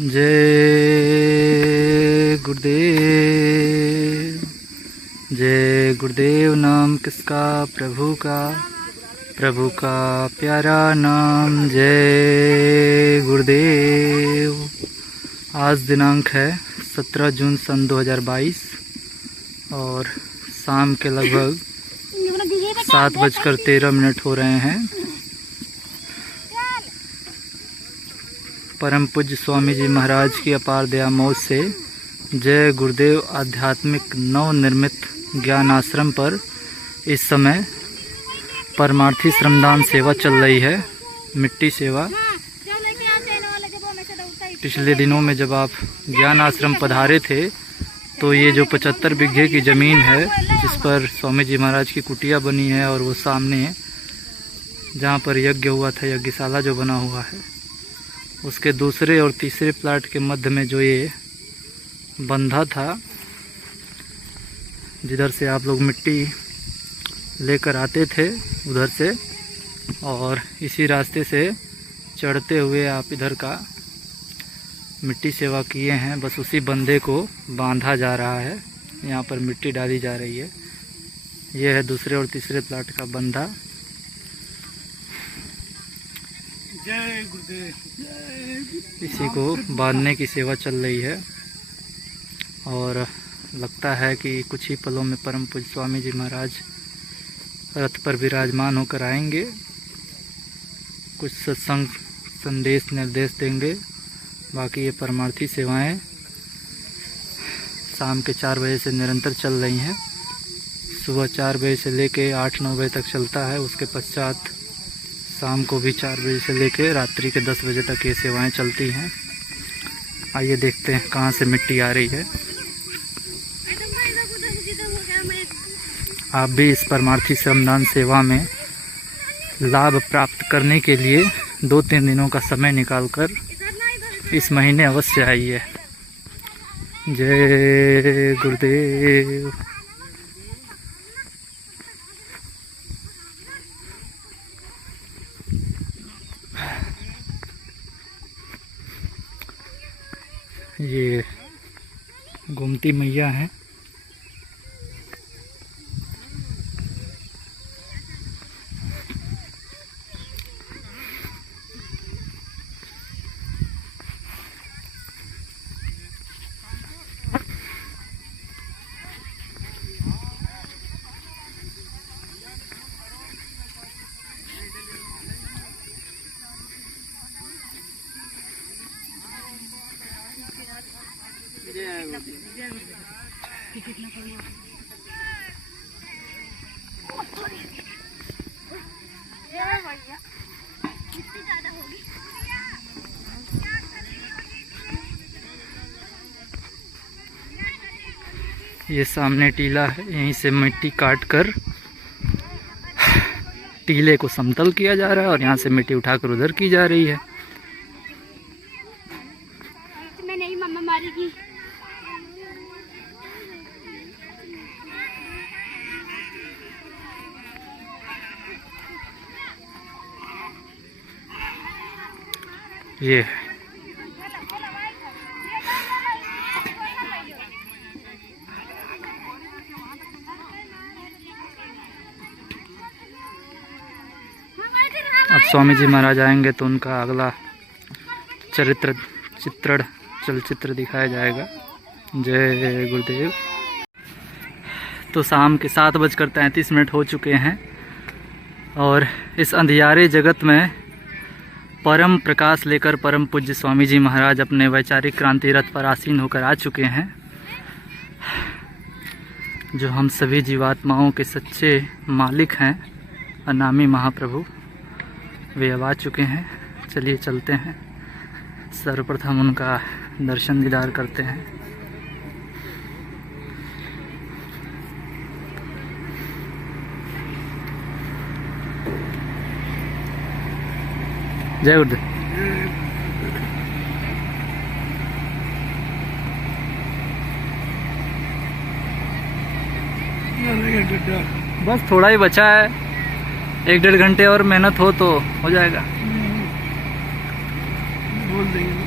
जय गुरुदेव। जय गुरुदेव नाम किसका? प्रभु का प्यारा नाम। जय गुरुदेव। आज दिनांक है 17 जून सन 2022 और शाम के लगभग 7:13 हो रहे हैं। परम पूज्य स्वामी जी महाराज की अपार दया मौज से जय गुरुदेव आध्यात्मिक नवनिर्मित ज्ञान आश्रम पर इस समय परमार्थी श्रमदान सेवा चल रही है, मिट्टी सेवा। पिछले दिनों में जब आप ज्ञान आश्रम पधारे थे तो ये जो 75 बीघे की ज़मीन है जिस पर स्वामी जी महाराज की कुटिया बनी है और वो सामने जहाँ पर यज्ञ हुआ था, यज्ञशाला जो बना हुआ है, उसके दूसरे और तीसरे प्लाट के मध्य में जो ये बंधा था, जिधर से आप लोग मिट्टी लेकर आते थे उधर से, और इसी रास्ते से चढ़ते हुए आप इधर का मिट्टी सेवा किए हैं। बस उसी बंधे को बांधा जा रहा है, यहाँ पर मिट्टी डाली जा रही है। ये है दूसरे और तीसरे प्लाट का बंधा। जय गुरुदेव। इसी को बांधने की सेवा चल रही है और लगता है कि कुछ ही पलों में परम पूज्य स्वामी जी महाराज रथ पर विराजमान होकर आएंगे, कुछ सत्संग संदेश निर्देश देंगे। बाकी ये परमार्थी सेवाएं शाम के 4 बजे से निरंतर चल रही हैं। सुबह 4 बजे से लेके 8-9 बजे तक चलता है, उसके पश्चात शाम को भी 4 बजे से लेके रात्रि के 10 बजे तक ये सेवाएं चलती हैं। आइए देखते हैं कहाँ से मिट्टी आ रही है। आप भी इस परमार्थी श्रमदान सेवा में लाभ प्राप्त करने के लिए 2-3 दिनों का समय निकालकर इस महीने अवश्य आइए। जय गुरुदेव। ये गोमती मैया है। ये सामने टीला है, यहीं से मिट्टी काट कर टीले को समतल किया जा रहा है और यहाँ से मिट्टी उठाकर उधर की जा रही है। मम्मा मारेगी। ये अब स्वामी जी महाराज आएंगे तो उनका अगला चलचित्र दिखाया जाएगा। जय गुरुदेव। तो शाम के 7:33 हो चुके हैं और इस अंधियारे जगत में परम प्रकाश लेकर परम पूज्य स्वामी जी महाराज अपने वैचारिक क्रांति रथ पर आसीन होकर आ चुके हैं। जो हम सभी जीवात्माओं के सच्चे मालिक हैं, अनामी महाप्रभु, वे अब आ चुके हैं। चलिए चलते हैं, सर्वप्रथम उनका दर्शन दीदार करते हैं। जय गुरुदेव। बस थोड़ा ही बचा है, 1-1.5 घंटे और मेहनत हो तो हो जाएगा। बोल देंगे।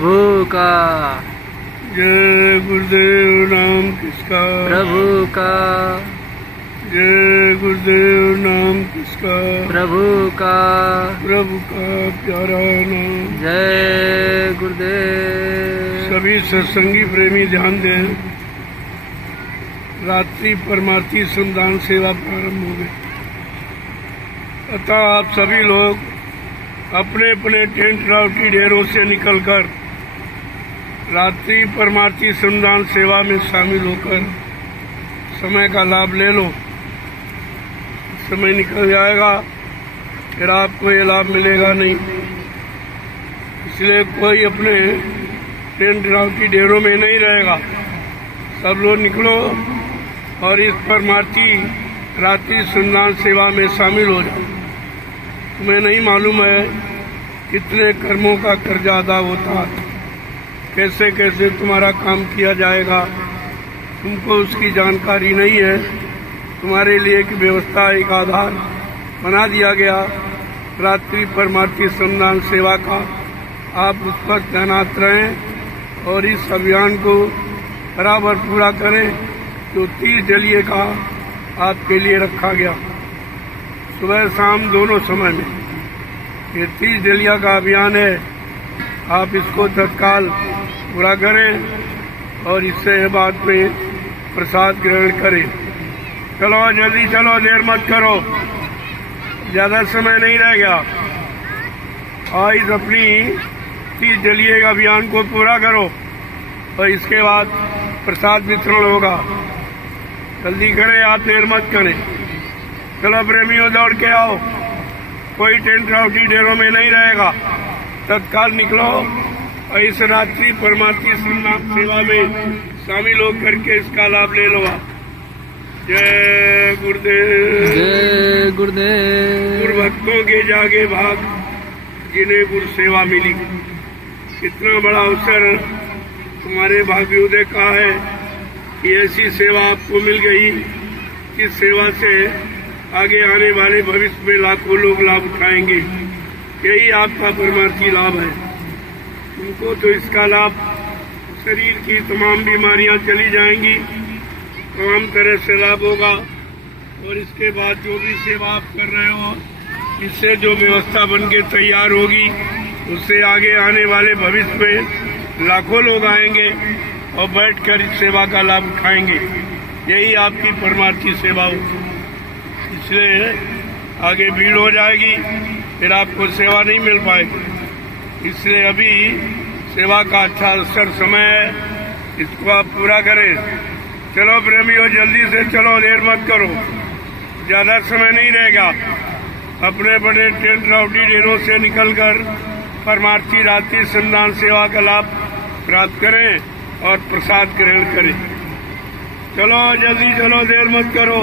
प्रभु का। जय गुरुदेव नाम किसका, प्रभु का। जय गुरुदेव नाम किसका, प्रभु का। प्रभु का प्यारा नाम। जय गुरुदेव। सभी सत्संगी प्रेमी ध्यान दें, रात्रि परमार्थी श्रमदान सेवा प्रारंभ हो गई। अतः आप सभी लोग अपने अपने टेंट रावटी डेरों से निकलकर रात्रि परमार्थी श्रमदान सेवा में शामिल होकर समय का लाभ ले लो। समय निकल जाएगा, फिर आपको ये लाभ मिलेगा नहीं। इसलिए कोई अपने टेंट रावटी डेरों में नहीं रहेगा। सब लोग निकलो और इस परमार्थी रात्रि श्रमदान सेवा में शामिल हो जाओ। तुम्हें नहीं मालूम है कितने कर्मों का कर्जा अदा होता है, कैसे कैसे तुम्हारा काम किया जाएगा, तुमको उसकी जानकारी नहीं है। तुम्हारे लिए एक व्यवस्था, एक आधार बना दिया गया रात्रि परमार्थी श्रमदान सेवा का। आप उस पर तैनात रहें और इस अभियान को बराबर पूरा करें जो 30 जलिये का आपके लिए रखा गया, सुबह शाम दोनों समय में। ये 30 जलिया का अभियान है, आप इसको तत्काल पूरा करें और इससे बाद में प्रसाद ग्रहण करें। चलो जल्दी चलो, देर मत करो, ज्यादा समय नहीं रह गया। आज अपनी 30 जलिये का अभियान को पूरा करो और इसके बाद प्रसाद वितरण होगा। जल्दी करें, आप देर मत करें। चलो प्रेमियों, दौड़ के आओ, कोई टेंट रावटी डेरों में नहीं रहेगा। तत्काल निकलो और इस रात्रि परमार्थी श्रमदान सेवा में शामिल होकर के इसका लाभ ले लो। जय गुरुदेव। जय गुरुदेव। गुरु भक्तों के जागे भाग, जिन्हें गुरु सेवा मिली। कितना बड़ा अवसर तुम्हारे भाग्योदय का है कि ऐसी सेवा आपको मिल गई। इस सेवा से आगे आने वाले भविष्य में लाखों लोग लाभ उठाएंगे। यही आपका परमार्थी लाभ है। तुमको तो इसका लाभ, शरीर की तमाम बीमारियां चली जाएंगी, तमाम तरह से लाभ होगा। और इसके बाद जो भी सेवा आप कर रहे हो, इससे जो व्यवस्था बन के तैयार होगी, उससे आगे आने वाले भविष्य में लाखों लोग आएंगे और बैठकर इस सेवा का लाभ उठाएंगे। यही आपकी परमार्थी सेवा होगी। इसलिए आगे भीड़ हो जाएगी, फिर आपको सेवा नहीं मिल पाएगी। इसलिए अभी सेवा का अच्छा अवसर समय है, इसको आप पूरा करें। चलो प्रेमियों, जल्दी से चलो, देर मत करो, ज्यादा समय नहीं रहेगा। अपने बड़े टेंट रावटी डेरों से निकलकर परमार्थी रात्रि श्रमदान सेवा का लाभ प्राप्त करें और प्रसाद ग्रहण करें। चलो जल्दी चलो, देर मत करो,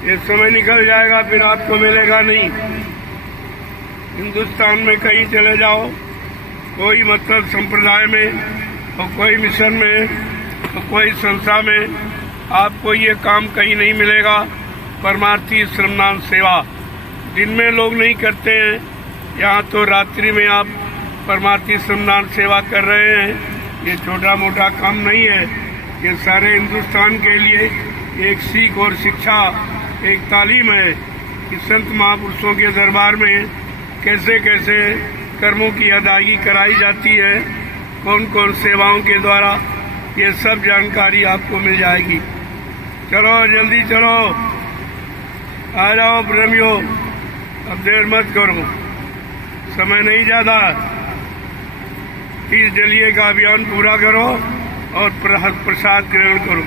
ये समय निकल जाएगा, फिर आपको मिलेगा नहीं। हिंदुस्तान में कहीं चले जाओ, कोई मतलब संप्रदाय में और कोई मिशन में और कोई संस्था में आपको ये काम कहीं नहीं मिलेगा। परमार्थी श्रमदान सेवा दिन में लोग नहीं करते हैं, यहाँ तो रात्रि में आप परमार्थी श्रमदान सेवा कर रहे हैं। ये छोटा मोटा काम नहीं है, ये सारे हिंदुस्तान के लिए एक सीख और शिक्षा, एक तालीम है कि संत महापुरुषों के दरबार में कैसे कैसे कर्मों की अदायगी कराई जाती है, कौन कौन सेवाओं के द्वारा, ये सब जानकारी आपको मिल जाएगी। चलो जल्दी चलो, आ जाओ प्रेमियों, अब देर मत करो, समय नहीं ज्यादा। 30 जलिये का अभियान पूरा करो और प्रसाद ग्रहण करो।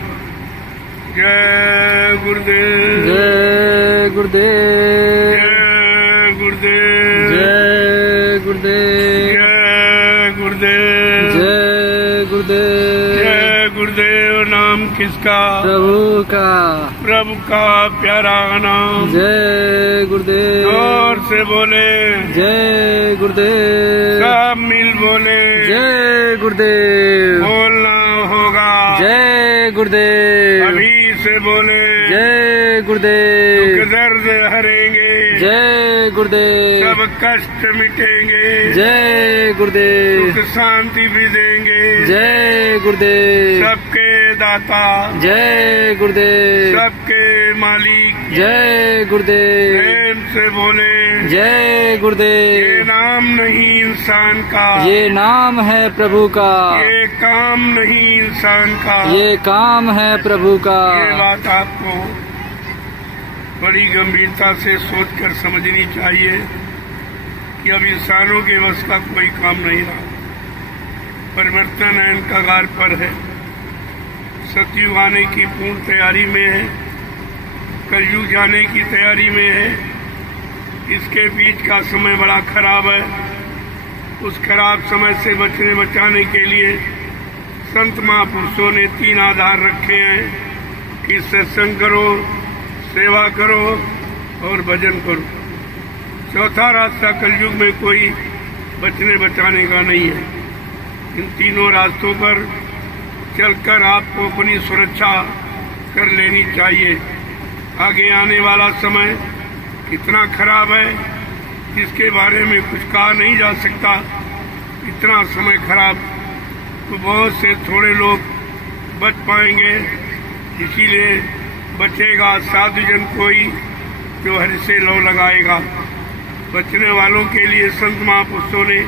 जय गुरुदेव। जय गुरुदेव। जय गुरुदेव। जय गुरुदेव। जय गुरुदेव। जय गुरुदेव। जय गुरुदेव नाम किसका, प्रभु का। प्रभु का प्यारा नाम। जय गुरुदेव। जोर से बोले, जय गुरुदेव। सब मिल बोले, जय गुरुदेव। बोलना होगा, जय गुरुदेव। अभी से बोले, जय गुरुदेव। दुख दर्द हरेंगे, जय गुरुदेव। सब कष्ट मिटेंगे। जय गुरुदेव। सुख शांति भी देंगे। जय गुरुदेव। सबके दाता। जय गुरुदेव। सबके मालिक। जय गुरुदेव। प्रेम से बोले। जय ये गुरुदेव। नाम नहीं इंसान का। ये नाम है प्रभु का। ये काम नहीं इंसान का। ये काम है प्रभु का। ये बात आपको बड़ी गंभीरता से सोचकर समझनी चाहिए कि अब इंसानों के वश का कोई काम नहीं रहा। परिवर्तन है कगार पर है। सतयुग आने की पूर्ण तैयारी में है। कलयुग जाने की तैयारी में है। इसके बीच का समय बड़ा खराब है। उस खराब समय से बचाने के लिए संत महापुरुषों ने 3 आधार रखे हैं कि सत्संग करो, सेवा करो और भजन करो। चौथा रास्ता कलयुग में कोई बचाने का नहीं है। इन तीनों रास्तों पर चलकर आपको अपनी सुरक्षा कर लेनी चाहिए। आगे आने वाला समय कितना खराब है इसके बारे में कुछ कहा नहीं जा सकता। इतना समय खराब तो बहुत से थोड़े लोग बच पाएंगे। इसीलिए बचेगा साधु जन कोई जो हरि से लौ लगाएगा। बचने वालों के लिए संत महापुरुषों ने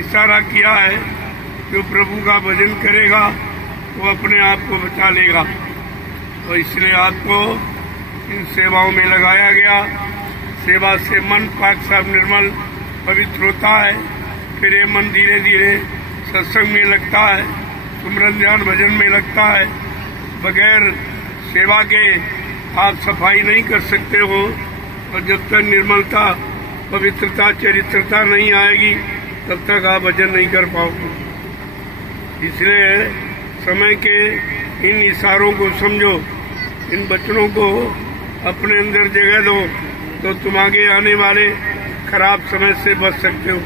इशारा किया है जो प्रभु का भजन करेगा वो अपने आप को बचा लेगा। और इसलिए आपको इन सेवाओं में लगाया गया। सेवा से मन पाक साफ निर्मल पवित्र होता है। फिर ये मन धीरे धीरे सत्संग में लगता है, सुमरन ध्यान भजन में लगता है। बगैर सेवा के आप सफाई नहीं कर सकते हो। और जब तक निर्मलता, पवित्रता, चरित्रता नहीं आएगी तब तक आप भजन नहीं कर पाओगे। इसलिए समय के इन इशारों को समझो, इन वचनों को अपने अंदर जगह दो तो तुम आगे आने वाले खराब समय से बच सकते हो।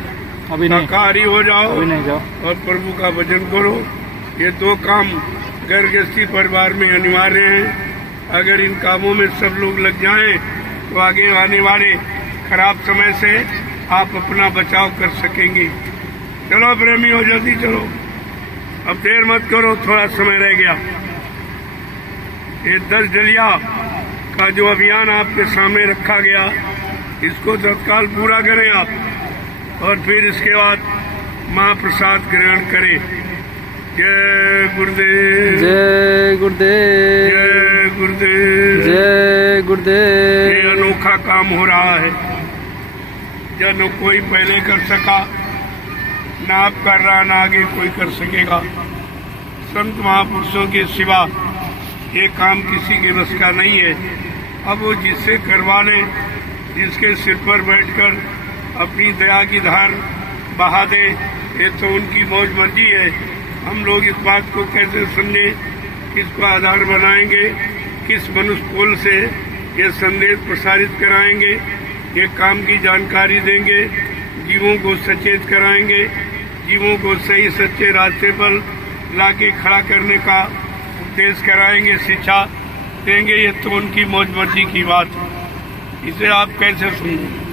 अभी नहीं, शाकाहारी हो जाओ, अभी नहीं जाओ और प्रभु का भजन करो। ये 2 काम घर गृहस्थी परिवार में अनिवार्य हैं। अगर इन कामों में सब लोग लग जाएं तो आगे आने वाले खराब समय से आप अपना बचाव कर सकेंगे। चलो प्रेमियों, जल्दी चलो, अब देर मत करो, थोड़ा समय रह गया। ये 10 डलिया का जो अभियान आपके सामने रखा गया इसको तत्काल पूरा करें आप। और फिर इसके बाद महाप्रसाद ग्रहण करें। जय गुरुदेव। जय गुरुदेव। जय गुरुदेव। जय गुरुदेव। ये अनोखा काम हो रहा है जो न कोई पहले कर सका, न आप कर रहा, न आगे कोई कर सकेगा। संत महापुरुषों के सिवा ये काम किसी के बस का नहीं है। अब वो जिससे करवा ले, जिसके सिर पर बैठकर अपनी दया की धार बहा दे, ये तो उनकी मौज मर्जी है। हम लोग इस बात को कैसे समझे, किसको आधार बनाएंगे, किस मनुष्य पोल से ये संदेश प्रसारित कराएंगे, ये काम की जानकारी देंगे, जीवों को सचेत कराएंगे, जीवों को सही सच्चे रास्ते पर लाके खड़ा करने का उपदेश कराएंगे, शिक्षा देंगे। ये तो उनकी मौज मर्जी की बात है। इसे आप कैसे सुनें।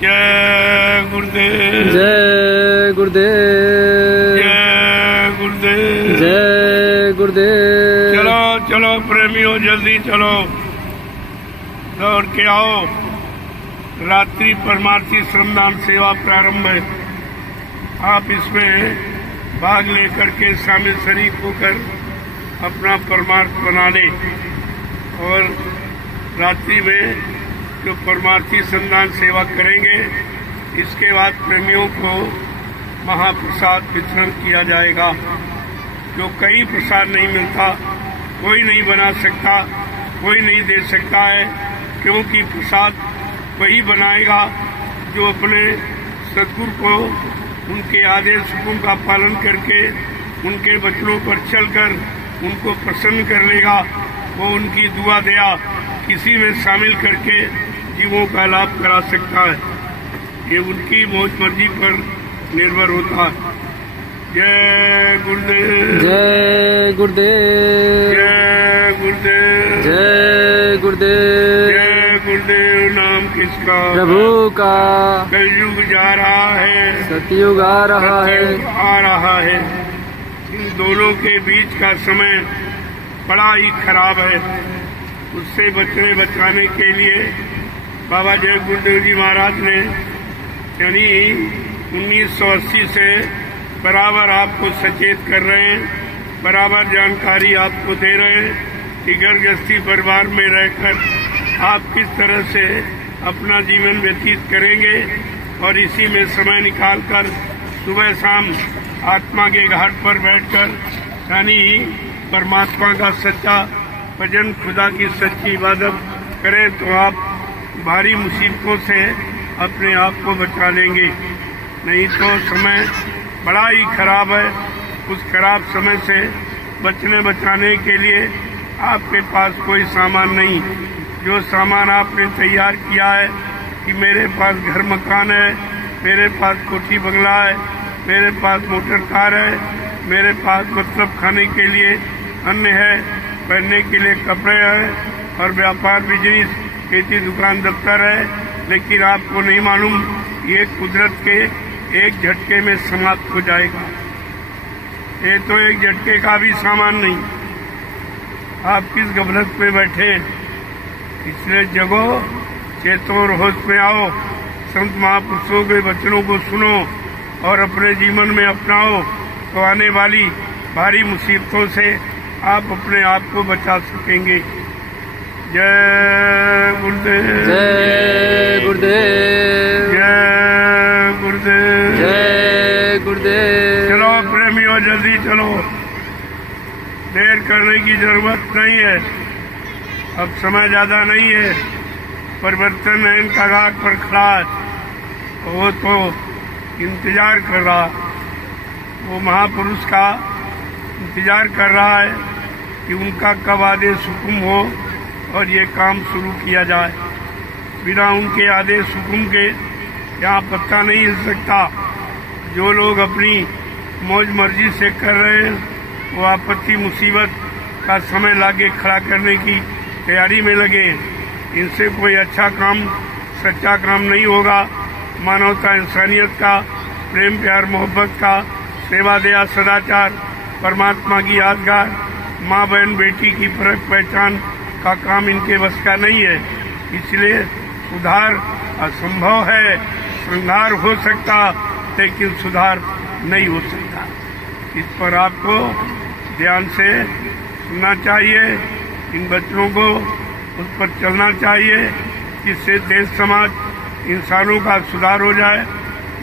जय गुरुदेव। जय गुरुदेव। जय गुरुदेव। जय गुरुदेव। चलो चलो प्रेमियों, जल्दी चलो, दौड़ के आओ। रात्रि परमार्थी श्रमदान सेवा प्रारंभ है। आप इसमें भाग लेकर के शामिल शरीक होकर अपना परमार्थ बना ले। और रात्रि में जो परमार्थी श्रमदान सेवा करेंगे, इसके बाद प्रेमियों को महाप्रसाद वितरण किया जाएगा। जो कहीं प्रसाद नहीं मिलता, कोई नहीं बना सकता, कोई नहीं दे सकता है, क्योंकि प्रसाद वही बनाएगा जो अपने सद्गुरु को उनके आदेश हुक्म का पालन करके, उनके वचनों पर चलकर उनको प्रसन्न कर लेगा। वो उनकी दुआ दया किसी में शामिल करके जीवों का लाभ करा सकता है। ये उनकी मौज मर्जी पर निर्भर होता है। जय गुरुदेव। जय गुरुदेव। जय गुरुदेव। जय गुरुदेव। जय गुरुदेव नाम की किसका? प्रभु का। कलयुग जा रहा है, सतयुग आ रहा है। सतयुग आ रहा है। इन दोनों के बीच का समय बड़ा ही खराब है। उससे बचाने के लिए बाबा जय गुरुदेव जी महाराज ने यानी 1980 से बराबर आपको सचेत कर रहे हैं, बराबर जानकारी आपको दे रहे हैं कि घर गृहस्थी परिवार में रहकर आप किस तरह से अपना जीवन व्यतीत करेंगे और इसी में समय निकालकर सुबह शाम आत्मा के घाट पर बैठकर यानी परमात्मा का सच्चा भजन, खुदा की सच्ची इबादत करें तो आप भारी मुसीबतों से अपने आप को बचा लेंगे। नहीं तो समय बड़ा ही खराब है। उस खराब समय से बचाने के लिए आपके पास कोई सामान नहीं। जो सामान आपने तैयार किया है कि मेरे पास घर मकान है, मेरे पास कोठी बंगला है, मेरे पास मोटर कार है, मेरे पास मतलब खाने के लिए अन्न है, पहनने के लिए कपड़े हैं और व्यापार बिजनेस खेती दुकान दफ्तर है, लेकिन आपको नहीं मालूम ये कुदरत के एक झटके में समाप्त हो जाएगा। ये तो एक झटके का भी सामान नहीं। आप किस गफलत में बैठे, इसलिए जगो, चेतो और होश में आओ, संत महापुरुषों के वचनों को सुनो और अपने जीवन में अपनाओ तो आने वाली भारी मुसीबतों से आप अपने आप को बचा सकेंगे। जय गुरुदेव, जय गुरुदेव, जय गुरुदेव, जय गुरुदेव। चलो प्रेमियों, जल्दी चलो, देर करने की जरूरत नहीं है। अब समय ज्यादा नहीं है। परिवर्तन है इनका घाट पर खड़ा है, वो तो इंतजार कर रहा, वो महापुरुष का इंतजार कर रहा है कि उनका कब आदेश हुक्म हो और ये काम शुरू किया जाए। बिना उनके आदेश हुक्म के यहाँ पत्ता नहीं हिल सकता। जो लोग अपनी मौज मर्जी से कर रहे हैं वो आपत्ति मुसीबत का समय लाके खड़ा करने की तैयारी में लगे। इनसे कोई अच्छा काम, सच्चा काम नहीं होगा। मानवता, इंसानियत का, प्रेम प्यार मोहब्बत का, सेवा दया सदाचार, परमात्मा की यादगार, माँ बहन बेटी की फर्क पहचान का काम इनके बस का नहीं है। इसलिए सुधार असंभव है। संहार हो सकता लेकिन सुधार नहीं हो सकता। इस पर आपको ध्यान से सुनना चाहिए, इन बच्चों को उस पर चलना चाहिए जिससे देश समाज इंसानों का सुधार हो जाए,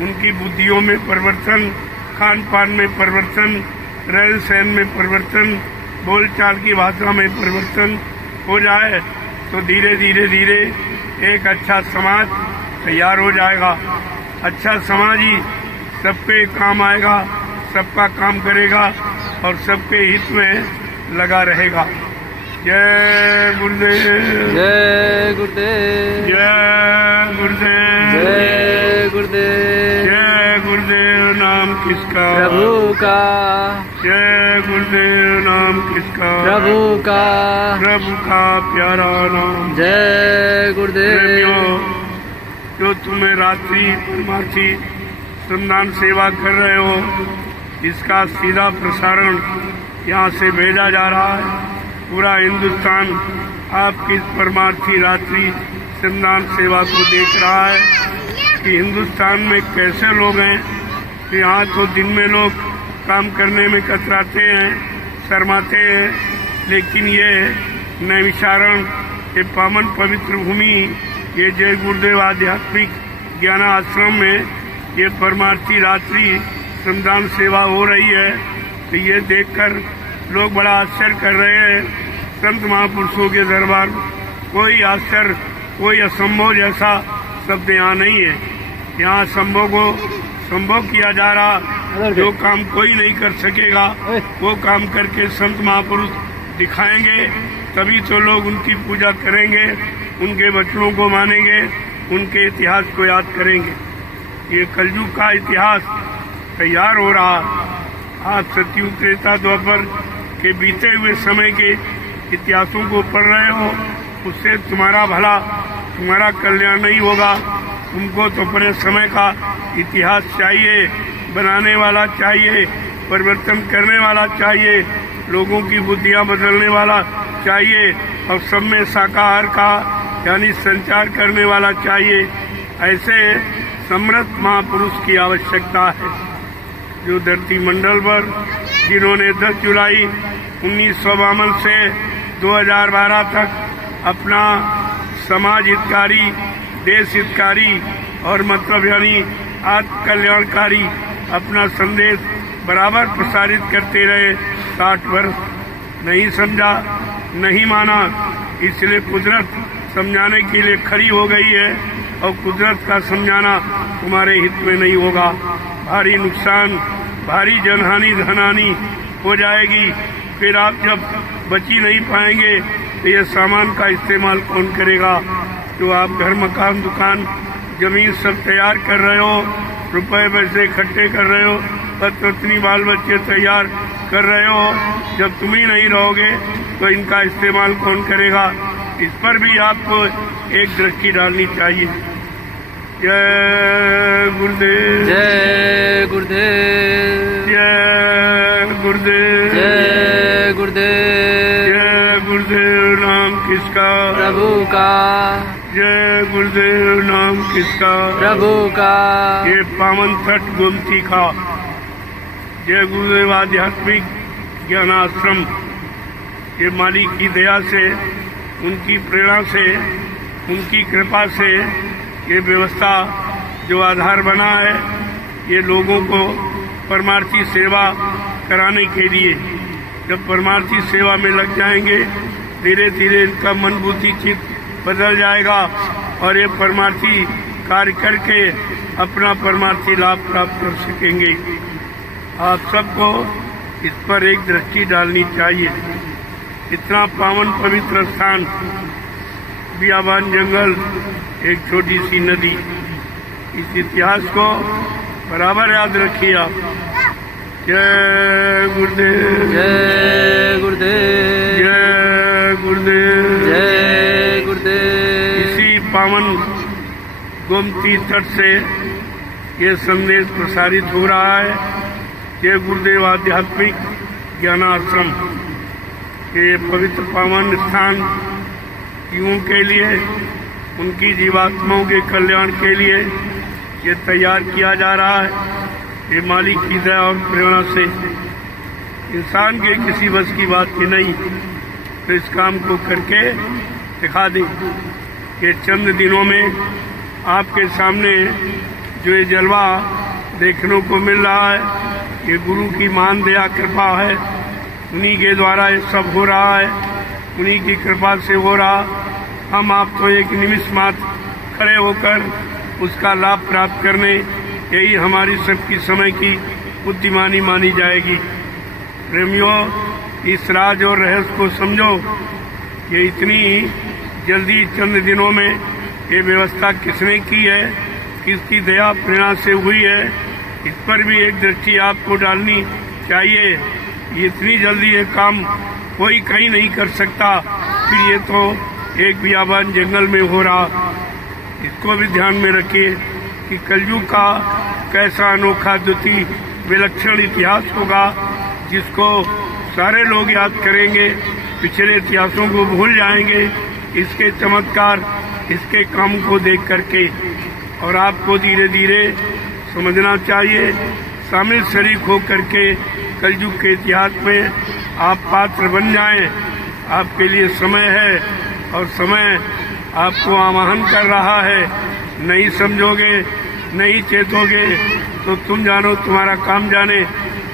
उनकी बुद्धियों में परिवर्तन, खान पान में परिवर्तन, रहन सहन में परिवर्तन, बोलचाल की भाषा में परिवर्तन हो जाए तो धीरे धीरे धीरे एक अच्छा समाज तैयार हो जाएगा। अच्छा समाज ही सबके काम आएगा, सबका काम करेगा और सबके हित में लगा रहेगा। जय गुरुदेव, जय गुरुदेव, जय गुरुदेव, जय गुरुदेव। जय गुरुदेव नाम किसका? प्रभु का। जय गुरुदेव नाम किसका? प्रभु का। प्रभु का प्यारा नाम। जय गुरुदेव। प्रेमियों, जो तुम्हें रात्रि परमार्थी श्रमदान सेवा कर रहे हो, इसका सीधा प्रसारण यहाँ से भेजा जा रहा है। पूरा हिंदुस्तान आपकी परमार्थी रात्रि श्रमदान सेवा को देख रहा है कि हिंदुस्तान में कैसे लोग हैं। यहाँ तो दिन में लोग काम करने में कतराते हैं, शर्माते हैं, लेकिन ये नैमिषारण, ये पावन पवित्र भूमि, ये जय गुरुदेव आध्यात्मिक ज्ञान आश्रम में ये परमार्थी रात्रि श्रमदान सेवा हो रही है तो ये देखकर लोग बड़ा आश्चर्य कर रहे हैं। संत महापुरुषों के दरबार कोई आश्चर्य, कोई असंभव जैसा शब्द यहाँ नहीं है। यहाँ संभव को संभव किया जा रहा। जो काम कोई नहीं कर सकेगा वो काम करके संत महापुरुष दिखाएंगे, तभी तो लोग उनकी पूजा करेंगे, उनके वचनों को मानेंगे, उनके इतिहास को याद करेंगे। ये कलयुग का इतिहास तैयार हो रहा। आप सतयुग त्रेता द्वापर के बीते हुए समय के इतिहासों को पढ़ रहे हो, उससे तुम्हारा भला तुम्हारा कल्याण नहीं होगा। तुमको तो अपने समय का इतिहास चाहिए, बनाने वाला चाहिए, परिवर्तन करने वाला चाहिए, लोगों की बुद्धियां बदलने वाला चाहिए और सब में शाकाहार का यानी संचार करने वाला चाहिए। ऐसे समर्थ महापुरुष की आवश्यकता है जो धरती मंडल पर जिन्होंने 10 जुलाई 1952 से 2012 तक अपना समाज हितकारी, देश हितकारी और मतलब यानी आत्म कल्याणकारी अपना संदेश बराबर प्रसारित करते रहे। 60 वर्ष नहीं समझा, नहीं माना, इसलिए कुदरत समझाने के लिए खड़ी हो गई है और कुदरत का समझाना तुम्हारे हित में नहीं होगा। भारी नुकसान, भारी जनहानि, धनहानि हो जाएगी। फिर आप जब बची नहीं पाएंगे तो ये सामान का इस्तेमाल कौन करेगा? जो आप घर, मकान, दुकान, जमीन सब तैयार कर रहे हो, रुपए पैसे इकट्ठे कर रहे हो, पत्नी बाल बच्चे तैयार कर रहे हो, जब तुम ही नहीं रहोगे तो इनका इस्तेमाल कौन करेगा? इस पर भी आपको एक दृष्टि डालनी चाहिए। जय गुरुदेव, जय गुरुदेव, जय गुरुदेव, जय गुरुदेव, जय गुरुदेव। नाम किसका? प्रभु का। जय गुरुदेव। नाम किसका? प्रभु का। ये पावन तट गोमती का। जय गुरुदेव आध्यात्मिक ज्ञानाश्रम, ये मालिक की दया से, उनकी प्रेरणा से, उनकी कृपा से ये व्यवस्था जो आधार बना है, ये लोगों को परमार्थी सेवा कराने के लिए। जब परमार्थी सेवा में लग जाएंगे, धीरे धीरे इनका मन, बुद्धि, चित्त बदल जाएगा और ये परमार्थी कार्य करके अपना परमार्थी लाभ प्राप्त कर सकेंगे। आप सबको इस पर एक दृष्टि डालनी चाहिए। इतना पावन पवित्र स्थान, बियाबान जंगल, एक छोटी सी नदी, इस इतिहास को बराबर याद रखिए आप। जय गुरुदेव, जय गुरुदेव, जय गुरुदेव, जय गुरुदेव। इसी पावन गोमती तट से ये संदेश प्रसारित हो रहा है। जय गुरुदेव आध्यात्मिक ज्ञानाश्रम, ये पवित्र पावन स्थान युवों के लिए, उनकी जीवात्माओं के कल्याण के लिए ये तैयार किया जा रहा है। ये मालिक की दया और प्रेरणा से, इंसान के किसी बस की बात की नहीं, तो इस काम को करके दिखा दें। ये चंद दिनों में आपके सामने जो ये जलवा देखने को मिल रहा है, ये गुरु की महान दया कृपा है। उन्हीं के द्वारा ये सब हो रहा है, उन्हीं की कृपा से हो रहा। हम आप तो एक निमिष मात्र खड़े होकर उसका लाभ प्राप्त करने, यही हमारी सबकी समय की बुद्धिमानी मानी जाएगी। प्रेमियों, इस राज और रहस्य को समझो। ये इतनी जल्दी चंद दिनों में ये व्यवस्था किसने की है, किसकी दया प्रेरणा से हुई है, इस पर भी एक दृष्टि आपको डालनी चाहिए। इतनी जल्दी ये काम कोई कहीं नहीं कर सकता, फिर ये तो एक बियाबान जंगल में हो रहा। इसको भी ध्यान में रखिए कि कलयुग का कैसा अनोखा, द्वितीय, विलक्षण इतिहास होगा, जिसको सारे लोग याद करेंगे, पिछले इतिहासों को भूल जाएंगे, इसके चमत्कार, इसके काम को देख करके। और आपको धीरे धीरे समझना चाहिए, शामिल शरीक हो करके कलयुग के इतिहास में आप पात्र बन जाएं। आपके लिए समय है और समय आपको आवाहन कर रहा है। नहीं समझोगे, नहीं चेतोगे तो तुम जानो, तुम्हारा काम जाने।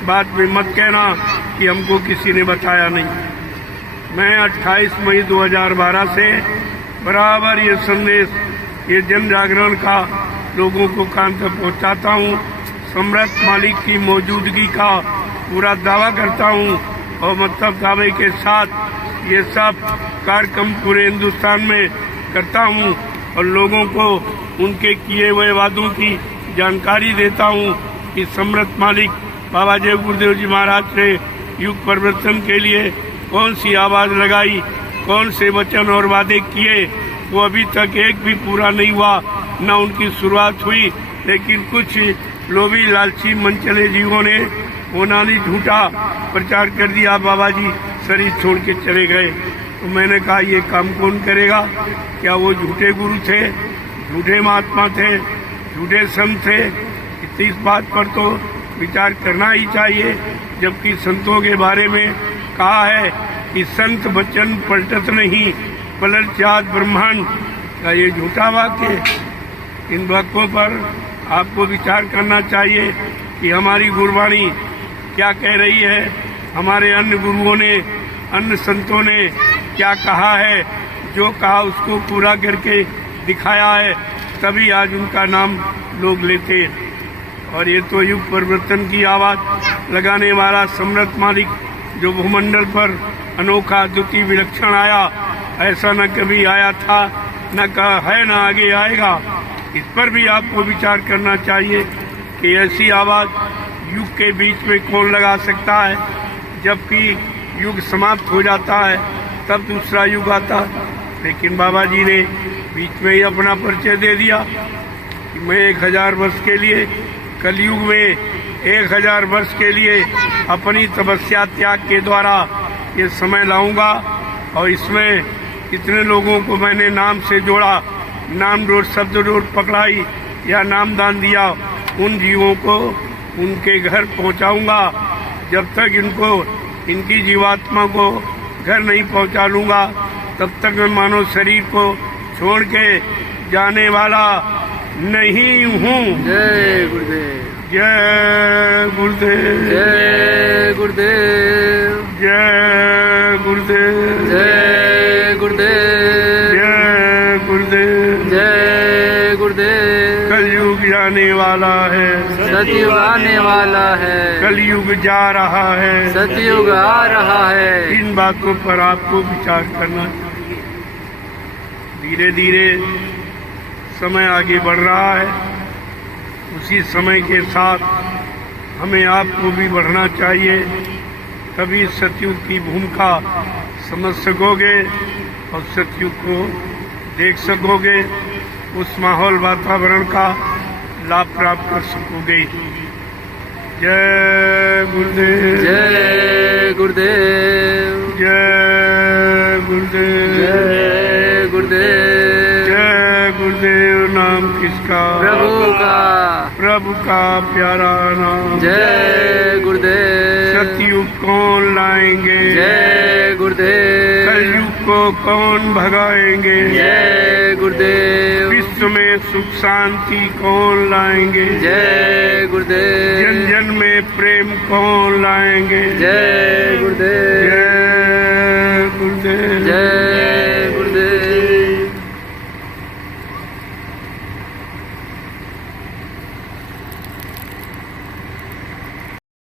बाद में मत कहना कि हमको किसी ने बताया नहीं। मैं 28 मई 2012 से बराबर ये संदेश, ये जन जागरण का लोगों को कान तक पहुँचाता हूँ। समर्थ मालिक की मौजूदगी का पूरा दावा करता हूँ और मतलब दावे के साथ ये सब कार्यक्रम पूरे हिंदुस्तान में करता हूँ और लोगों को उनके किए हुए वादों की जानकारी देता हूँ कि समर्थ मालिक बाबा जय गुरुदेव जी महाराज ने युग परिवर्तन के लिए कौन सी आवाज लगाई, कौन से वचन और वादे किए, वो अभी तक एक भी पूरा नहीं हुआ, न उनकी शुरुआत हुई। लेकिन कुछ लोभी लालची मनचले जीवों ने उन्होंने झूठा प्रचार कर दिया, बाबा जी शरीर छोड़ के चले गए। तो मैंने कहा ये काम कौन करेगा? क्या वो झूठे गुरु थे, झूठे महात्मा थे, झूठे संत थे? इस बात पर तो विचार करना ही चाहिए। जबकि संतों के बारे में कहा है कि संत वचन पलटत नहीं, पलट जात ब्रह्मांड। का ये झूठा वाक्य। इन वाक्यों पर आपको विचार करना चाहिए कि हमारी गुरबाणी क्या कह रही है, हमारे अन्य गुरुओं ने, अन्य संतों ने क्या कहा है। जो कहा उसको पूरा करके दिखाया है, तभी आज उनका नाम लोग लेते। और ये तो युग परिवर्तन की आवाज लगाने वाला सम्राट मालिक जो भूमंडल पर अनोखा द्वितीय विलक्षण आया, ऐसा न कभी आया था, न कहा है, न आगे आएगा। इस पर भी आपको विचार करना चाहिए कि ऐसी आवाज युग के बीच में कौन लगा सकता है? जबकि युग समाप्त हो जाता है तब दूसरा युग आता। लेकिन बाबा जी ने बीच में ही अपना परिचय दे दिया कि मैं 1000 वर्ष के लिए, कलयुग में 1000 वर्ष के लिए अपनी तपस्या त्याग के द्वारा ये समय लाऊंगा। और इसमें कितने लोगों को मैंने नाम से जोड़ा, नाम डोर शब्द डोर पकड़ाई या नाम दान दिया, उन जीवों को उनके घर पहुंचाऊंगा। जब तक इनको, इनकी जीवात्मा को घर नहीं पहुंचा लूंगा, तब तक मैं मानव शरीर को छोड़ के जाने वाला नहीं हूँ। जय गुरुदेव, जय गुरुदेव, जय गुरुदेव, जय गुरुदेव, जय गुरुदेव, जय गुरुदेव, जय गुरुदेव। कलयुग जाने वाला है, सतयुग आने वाला है, कलयुग जा रहा है, सतयुग आ रहा है। इन बातों पर आपको विचार करना चाहिए। धीरे धीरे समय आगे बढ़ रहा है, उसी समय के साथ हमें आपको भी बढ़ना चाहिए। तभी सतयुग की भूमिका समझ सकोगे और सतयुग को देख सकोगे, उस माहौल वातावरण का लाभ प्राप्त कर सकोगे। जय गुरुदेव, जय गुरुदेव, जय गुरुदेव, जय गुरुदेव, जय गुरुदेव। नाम किसका? प्रभु का, प्रभु का प्यारा नाम। जय गुरुदेव। सतयुग कौन लाएंगे? जय गुरुदेव। कलयुग को कौन भगाएंगे? जय गुरुदेव। विश्व में सुख शांति कौन लाएंगे? जय गुरुदेव। जन जन में प्रेम कौन लाएंगे? जय गुरुदेव, जय गुरुदेव।